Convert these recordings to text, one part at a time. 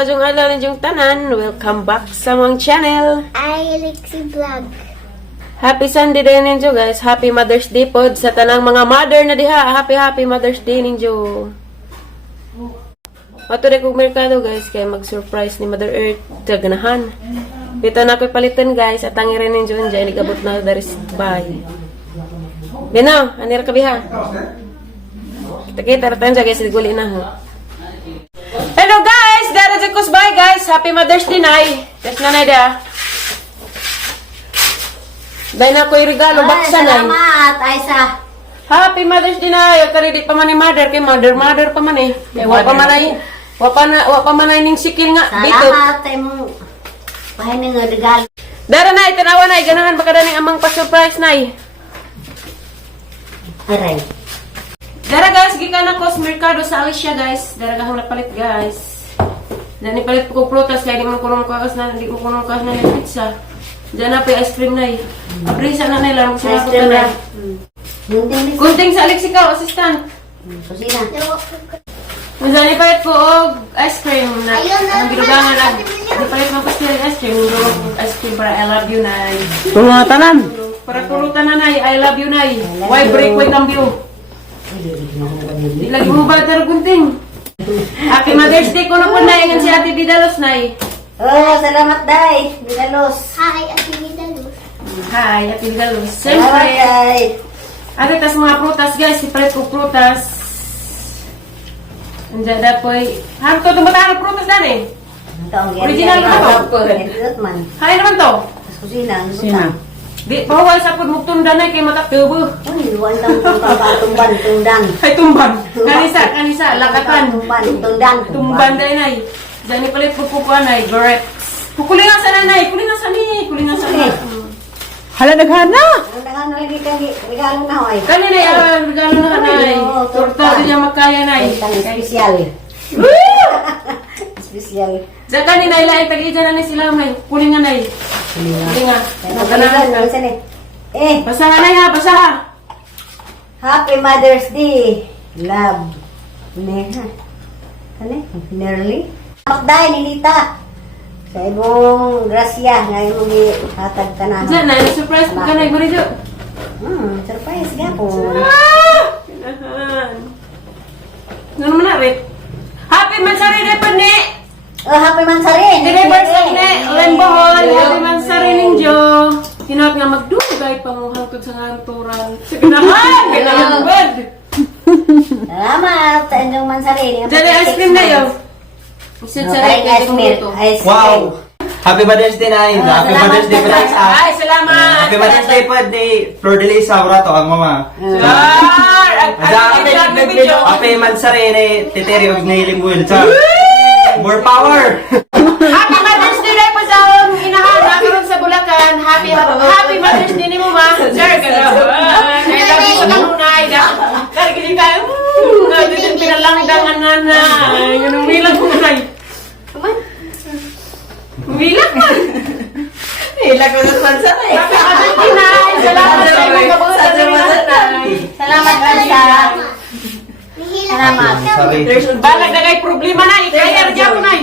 bajong ala ninyong tanan. Welcome back sa mong channel. Ay, Lexi Vlog. Happy Sunday din ninyo guys. Happy Mother's Day pod sa tanang mga mother na diha. Happy Mother's Day ninyo. Mato rin kong merkado guys. Kaya mag-surprise ni Mother Earth. Gaganahan. Dito na ko'y palitan guys. At tangi rin ninyo dyan. Ligabot na dari sa bahay. Ganaw, anir ka biha. Kita-kita ratan dyan guys. Diguli na ha. Hello guys! Dara dyan kusbay guys. Happy Mother's Day nay. Yes na nay da. Dahil na ko'y regalo. Baksa nay. Salamat, Aisa. Happy Mother's Day nay. Karidi pa man ni mother. Kay mother pa man eh. Wapa man ay ning sikil nga. Dito. Salamat tayo mong pahay nga regalo. Dara nay. Tanawa nay. Ganahan baka daning amang pa-surprise nay. Aray. Dara guys, gikan ako sa merkado sa Alicia guys. Dara ka napalit guys. Dani palit ko prutas kaya di mo kuno kakas na pizza. Diyan na pa ice cream na eh. Aprisa na nila Ice cream na. Kunting sa Alex ikaw, assistant. Kusina. Dani palit ko og ice cream na ang gidugangan na. Di palit mo pastil ice cream. Ice cream para I love you na. Pulutanan. Para pulutan na na I love you na. Why break with cambio? Di lagi mo ba taro kunting? Happy Mother's Day ko na po na ingan si Ate Didalos na Oh, salamat day. Bidalos. Hi, Ate Bidalos. Hi, Ate Didalos. Salamat Siyempre, day. ate tas mga prutas guys, ipalit ko prutas. Andiyan na po Ham to tumatang prutas dan eh. Original na to. Man. Hay naman to. Kusina. Kusina. Di, bawal sa po mugtundan na kay makatubo. Uy, luwan lang tumban, tundan. Ay, tumban. Kanisa, lakatan. Tumban. Day nay. Diyan ipalit ko po nay, correct. Kukulingan sa nanay, kulingan sa ni. Hala, naghana. Ang lagi kang regalo na hoy. Kani na regalo na nay. Torta din yung makaya nay. Special. Special. Diyan kanina ilain tag-ija na ni sila may kulingan nay. Kulingan. Basaha nay ha, basaha. Happy Mother's Day. Love. Neha. Ano? Nearly. Makday, nilita. Sa ibong grasya na imong ihatag ka na. Diyan na, surprise po ka nay, Marijo. Surprise nga po. Kinahan. Ano naman na, Rick? Happy Mansari Day pa ni! Oh, happy Mansari. Deliver sa ni Lembohol. Happy Mansari ninyo. Kinawat nga magdugay pa mo hangtod sa hanturan. Sa ganahan! Ganahan bad! Salamat sa inyong Mansari. Diyan na ice cream na yun. Isid sa Rick. Ice cream. Wow! Happy Mother's Day na yun. Happy Mother's Day po na isa. Ay, salamat! Happy Mother's Day po day. Flor de Lisa, to ang mama. Sir! Happy Mansari na titeri og nailimbuil. More power! Happy Mother's Day po sa inahan. Nakaroon sa Bulacan. Happy Mother's Day ni mo, ma. Sir, gano'n. I love you sa kanunay. Karigili ka. Nandito pinalangdangan na na. Yun ang bilang ko na. Bilang man. Ilag ko naman sa Happy Mother's Day, Nay. Salamat sa mga kabuhat sa mga Nay. Salamat, Alisa. Salamat. Balag na kay problema na. Kaya rajya ko, Nay.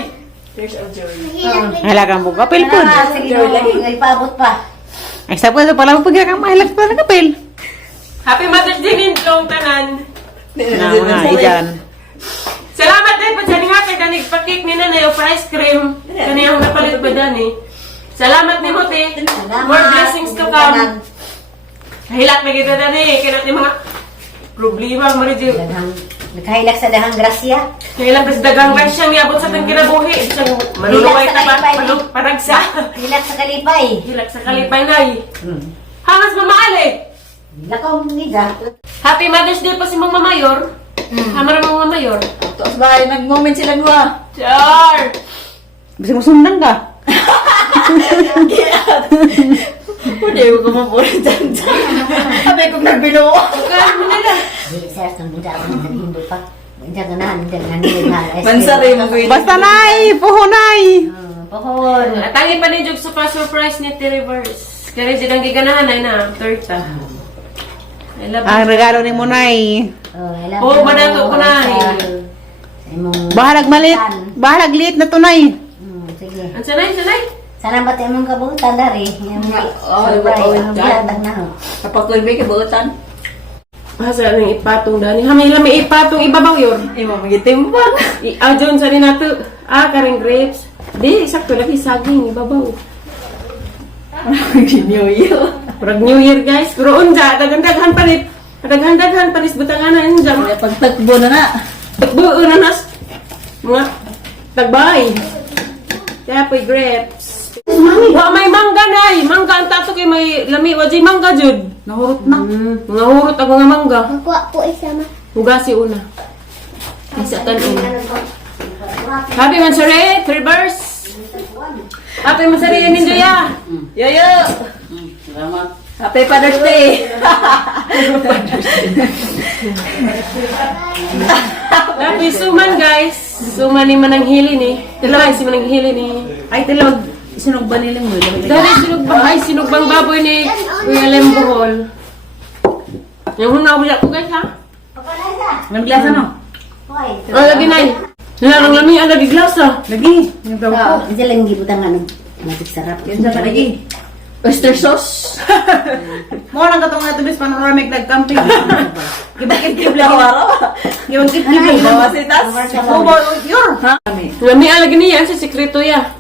Hala kang buka, kapil po. Sige, lagi nga ipabot pa. Ay, sa po, pala mo pagkakang mahilag pa ng kapil. Happy Mother's Day ninjong tanan. Iyan. Salamat din pa dyan nga kay danig pakik ni nanay o ice cream. Kaniyang napalit ba dyan eh. Salamat ni Mote. More blessings to come. Hilak na kita dyan eh. Kaya natin mga problema. Maridyo. Nakahilak sa dahang grasya. Kailan ba sa dagang lang siyang niabot sa tang kinabuhi. Siyang manulungay Hilak sa na ba? kalipay. Paragsa. Hilak sa kalipay. Hilak sa kalipay na eh. Hangas mamali. Lakaw niga. Happy Mother's Day pa si Mang Mamayor. Hamara Mang Mamayor. Tapos ba, nag-moment sila nwa. Char! Basta mo sundan ka. Hindi ko mapulit dyan. Sabi kong nagbilo. Kaya mo nila. Dili sa ang bunda ako ng hindi pa. Hindi na. Mansari mo. Basta nay, puho nay. Pohon. Tangi pa ni Jog sa pa-surprise ni T-Reverse. Kaya rin silang giganahan ay na, torta. I love Ang you. regalo ni mo nay. Oh, madato ko na. Bahalag malit. Balag liit na tunay. Sige. Ang sanay, sanay. Sana ba tayo mong kabutan dari? Bilatag na ho. Kapag ko may kabutan. Asa nang ipatong dani. Hamila may ipatong ibabaw yor. Magitim pa. Ajon sa rin nato. Karing grapes. Di, sakto lagi saging ibabaw. New Year. Purag New Year guys. Pero unja, daghan-daghan panit. Daghan-daghan panis butangan na unja. Pagtagbo na na. Tagbuo na nas. Mga tagbay. Kaya po'y grapes. Wa may mangga nay. Mangga ang tato kay may lami. Wajay mangga jud. Nahurot na. Mga hurot ang mga mangga. Kuha po isa ma. Hugasi una. Isa tanin. Happy Mansari, Trivers. Happy Mansari yan ninyo ya. Yoyo. Salamat. Happy Father's Day. Happy Suman guys. Suman ni Manang Hili ni. Dalawa si Manang Hili ni. Ay, talawag. Sinog ba nila mo? Dali sinugbang ay sinugbang baboy ni Kuya Lembohol. Yung huna ko ko guys ha. Ang glasa no? Hoy. Oh lagi nay. Larang lami ang lagi glasa. Lagi. Yung daw ko. Isa lang gibutan nga nung matik sarap. Yan sa lagi. Oyster sauce. Mo nang katong nga tubis panoramig nagcamping. Gibakit-kib lagi na. Gibakit-kib lagi na. Wasitas. Kubo, yun. Ha? Lami ang lagi niya sa sekreto ya.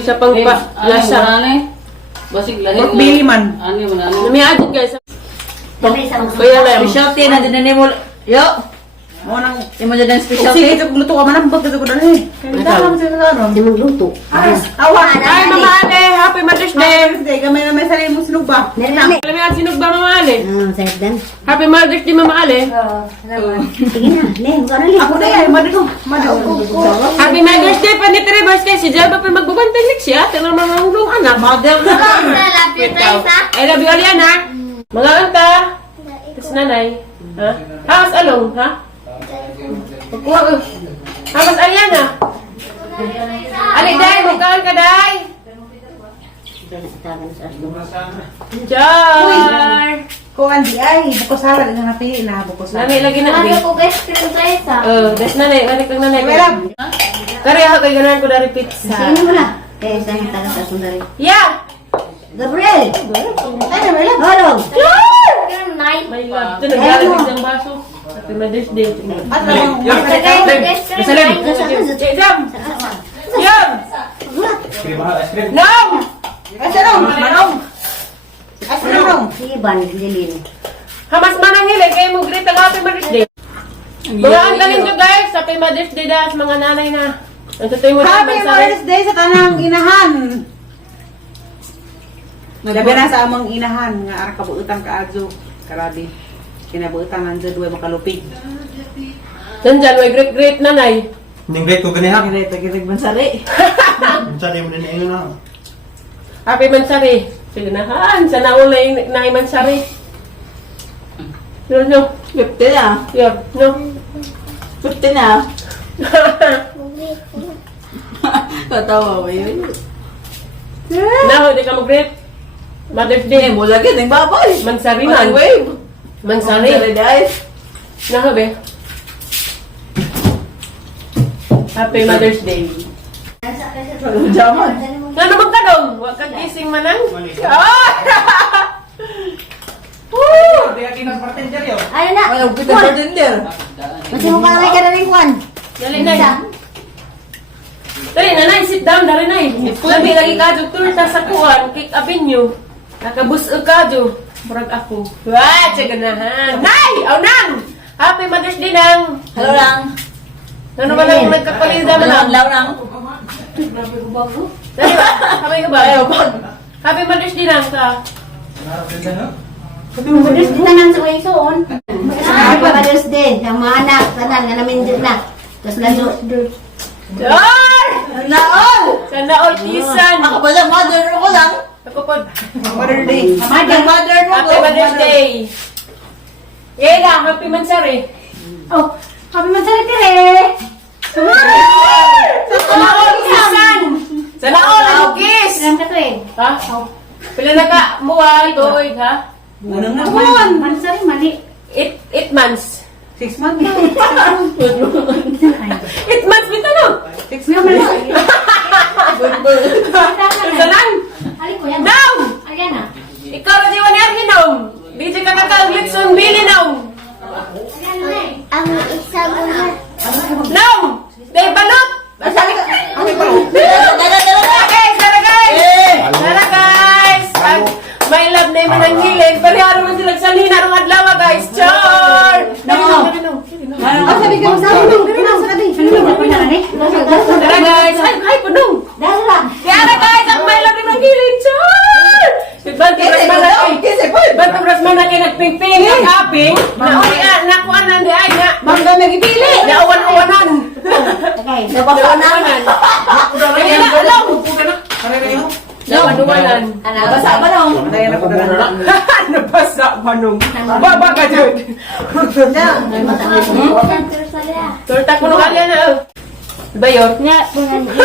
Sa pangpa-lasa. Basig lahi. Pork belly man. Ani mo na Lami agad guys. Kami sa Kuya Lem. Specialty na din na mo. Yo. Mo nang imo dyan specialty. Sige, ito luto ka manambag dito ko dali. Kaya lang sa ano. Di magluto. Awa. Ay Mama Ale, Happy Mother's Day. Day, gamay na may sarili mo sinug ba? Meron kami. Lami ang sinugba Mama Ale. Sakit din. Happy Mother's Day Mama Ale. Sige na. Len, huwag na Ako na yan, madito. Happy Mother's Day pa ni Trevor kasi diyan pa magbubantay siya. Tingnan mo mga ulong anak. Mother na lang. Wait daw. I love you Aliana. Mga anta. Tapos nanay. Ha? Hamas along, ha? Hamas Aliana. Ali, day, magkaan ka, day. Jar. Kung andi ay, bukos halal na napili na bukos halal. Nanay, lagi na. Ano po guys, krim sa Des nanay, balik lang nanay. Meram. Kari ako kay ganahan ko dari pizza. Sino mo na? Sa taga sa sundari. Yeah! Gabriel! Ay, na may lang. Hello! My love. Ito, naglalagay ng baso. Happy Mother's Day. At namang Masalim. Jam! Jam! Nom! Asanong? Manong? Asanong? Sige, ban, dilin. Hamas manang hilig kayo mo greet ang Happy Mother's Day. Mga ang galing nyo guys. Happy Mother's Day dahil sa mga nanay na. Ang tutoy mo na Happy Mother's Day sa tanang inahan. Gabi na sa amang inahan nga ara kabuutan ka adyo. Karabi. Kinabuutan nandiyo duwe makalupig. Nandyan, may great nanay. Ninggay ko ganiha. Kini tagirig mansari. Sari mo na ingon na. Happy Mansari. Sige na haan. Sa naulay na Mansari. No. 50 na. Yeah, no. 50 na. Katawa mo yun. Naho, di ka mag-greet. Mother's Day. Mo lagi ng baboy. Mansari Man man. wave. Mansari. guys. Naho, be. Happy Mother's Day. Jaman. Nga naman ka dong? Huwag kang gising manang. Ah! Woo! Ano na? Ay, kita sa dinner. Masih mo kaway ka na rin, Juan. Dali, nay. Dali, nanay, sit down. Dali, nay. Labi, lagi ka dyan. Turta sa kuwan. Cake Avenue. Nakabusog ka dyan. Murag ako. Wah, tsaganahan. Nay! Aw, nang! Happy Mother's Day, nang! Hello lang. Ano ba nang nagkakalida mo lang? Law lang. Dali ba? Kamay ka ba? Happy Mother's Day, nang ka. Mother's Day na nang sa way soon. Happy Mother's Day. Ang mga anak, tanan, nga namin din na. Tapos laso. Ay! Naol! Sana all tisan. Ako pala, mother ko lang. Ako po. Mother Day. Mother mo Happy Mother's Day. Eh lang, Happy Mansari. Oh, Happy Mother's Day! Sana all tisan. Sana all lugis. Ilan ka to eh? Ha? Pila na ka muwal, doig, ha? Unang naman. Mansari, mali. 8 months. 6 months na. 8 months bito no? 6 months. Ito lang. Ali ko yan. Daw! Ayan na. Ikaw na diwan yan ginom. Di ka nakaglit sa bili now. Ang isang Now! Day balot! Tara guys! Tara guys! Tara guys! May love na yung mananghilin. Pariharo man sila sa lina ng adlaw guys. Char! Sabi ka mo sa Tara guys! Ay, punong! Tara guys! Ang may love na mananghilin. Char! Bantabras man na kayo nagpingping ang aping. Nauli nakuha na di ay na. Mangga nagipili. Nauwan-uwanan. Okay. Nauwan-uwanan. Ay, alam! Nauwan-uwanan. Basa ba nung? Nabasa pa nung. Baba ka dyan. Torta ko nung kalya na. Diba yun? Nga, pungan iyo,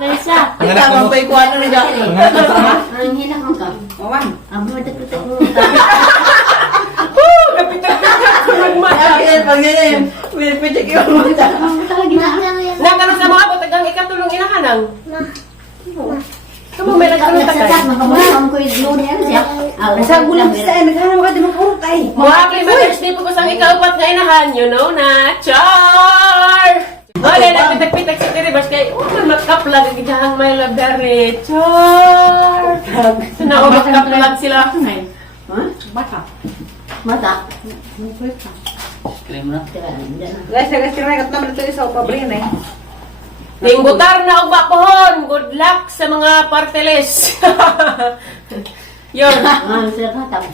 Teresa. Ang anak mo. Kay kuan ni da. Ang hinak mo ka. Owan. Abo matak-matak mo. Kapitan-kapitan ko nagmata. Pagyan. Pitik yung mata. Nagano sa mga batagang ikatulong inahanang. Kamu may nagkaroon Sa takay. tat, makamulang ko yung ano siya. Sa gulang sa naghanap ka di makahukay. Happy Mother's Day po ko sa ikaupat nga inahan. You know na. Char! Wala na pitak-pitak si Tiribas kay magkaplag ang gidahang may labdari. Char! Sinaw magkaplag sila. Mata. Guys, kira naman ito sa pabrina eh. Tingbutar na og bapohon. Good luck sa mga parteles. Yun. Ang sila kata.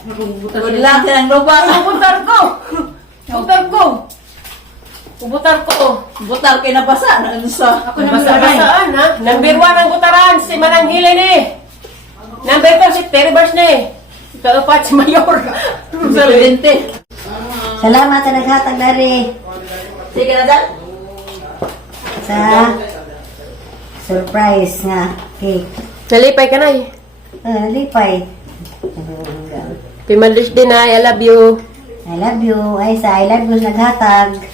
Good luck silang lupa. Ubutar ko. Ubutar ko. Ubutar ko. Butal kay nabasa na sa. Ako Basa-basaan ha. Number 1 ang butaran. Si Mananghili ni. Number 2 si Teribas ni. Ikaapat si Mayor. Presidente. Salamat sa naghatag dari Sige na dyan. sa surprise nga cake. Nalipay ka na eh. Lipay. Happy Mother's Day na. I love you. I love you. Ay sa I love you sa naghatag.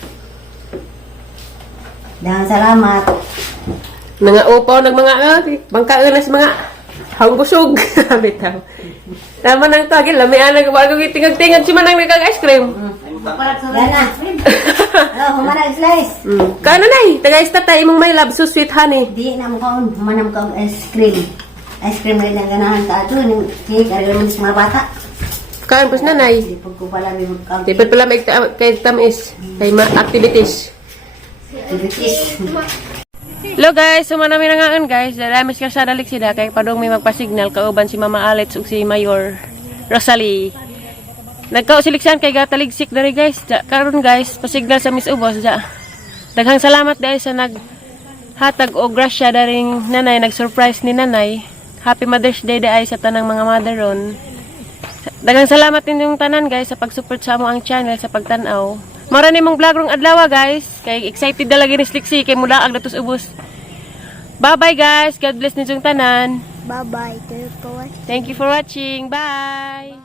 Dahan salamat. Mga upaw, mga bangkaan na sa mga hanggusog. Bitaw. Tama nang tagil. Lamian na bago tingag-tingag si Manang nagkag-ice cream. Gana. Oh, humanag slice. Kano na eh. Taga-ice tatay imong may love so sweet honey. Di na mo kaon. Humanam ka og ice cream. Ice cream rin ang ganahan ka ato. Yung cake. Ariyo sa mga bata. Kaon pos nanay. Di pag ko pala may magkaon. Tipid pala may kay tamis. Kay activities. Activities. Hello guys, sumanami na nga guys. Dalamis ka sa dalik sila kay padong may magpa-signal kauban si Mama Alex ug si Mayor Rosalie. Nagkausiliksan kay gataligsik diri guys. Karon guys, pa-signal sa Miss Ubos ja. Daghang salamat dahil sa naghatag og grasya daring nanay, nag-surprise ni nanay. Happy Mother's Day dai sa tanang mga mother ron. Daghang salamat din yung tanan guys sa pag-support sa amo ang channel sa pagtan-aw. Mara ni mong vlog rong adlaw guys. Kay excited na lagi ni Slixi kay mula ag datos ubos. Bye-bye guys. God bless ninyong tanan. bye-bye. Thank you for watching. Bye.